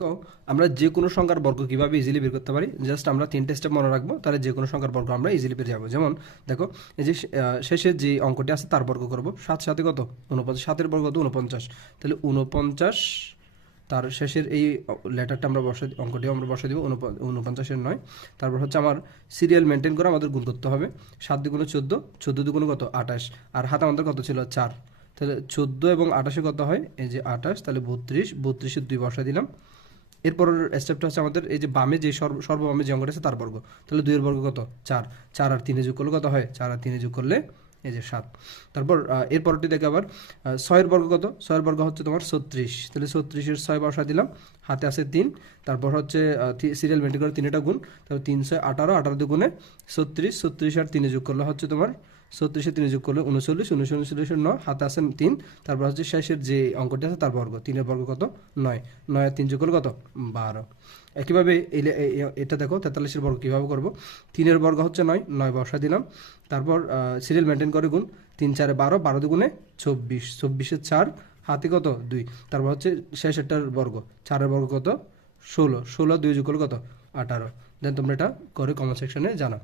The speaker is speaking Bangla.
তো আমরা যে কোনো সংখ্যার বর্গ কিভাবে ইজিলি বের করতে পারি, জাস্ট আমরা তিনটে স্টেপ মনে রাখবো, তাহলে যে কোনো সংখ্যার বর্গ আমরা ইজিলি পেয়ে যাবো। যেমন দেখো, এই যে শেষের যে অঙ্কটি আছে তার বর্গ করবো, 7 সাথে কত 49, 7-এর বর্গ কত 49, তাহলে 49 তার শেষের এই লেটারটা আমরা অঙ্কটিও আমরা বসে দিব 49-এর 9। তারপর হচ্ছে আমার সিরিয়াল মেনটেন করে আমাদের গুণ করতে হবে, 7 দুগুণে 14, 14 দুগুণে কত 28, আর হাতে আমাদের কত ছিল 4, তাহলে 14 এবং 28 কত হয়, এই যে 28, তাহলে 32, 32-এর 2 বসা দিলাম। এরপরের স্টেপটা হচ্ছে আমাদের এই যে বামে যে সর্ববামে যে অঙ্কটা আছে তার বর্গ, তাহলে 2-এর বর্গ কত 4, 4 আর 3 যোগ করলে কত হয়, 4 আর 3 যোগ করলে এই যে 7। তারপর এরপরটি দেখে আবার 6-এর বর্গ কত, 6-এর বর্গ হচ্ছে তোমার 36, তাহলে 36-এর 6 বসা দিলাম, হাতে আছে 3, তারপর হচ্ছে সিরিয়াল মেনটেন করে 3টা গুণ, তারপর 3 6 18, 18 দুগুণে 36, 36 আর 3 যোগ করলে হচ্ছে তোমার 36-এ 3 যোগ করলে 39, 39-এর 9, হাতে আছে 3, তারপর হচ্ছে শেষের যে অঙ্কটি আছে তার বর্গ, 3-এর বর্গ কত 9, 9 আর 3 যোগ করলে কত 12। একইভাবে এটা দেখো 43-এর বর্গ কীভাবে করবো, 3-এর বর্গ হচ্ছে 9, 9 বসা দিলাম, তারপর সিরিয়াল মেনটেন করে গুণ, 3 4 12, 12 দুগুণে 24, 24-এর 4, হাতে কত 2, তারপর হচ্ছে শেষেরটার বর্গ, 4-এর বর্গ কত 16, 16 2 যোগ করলে কত 18। দেন তোমরা এটা করে কমেন্ট সেকশনে জানাও।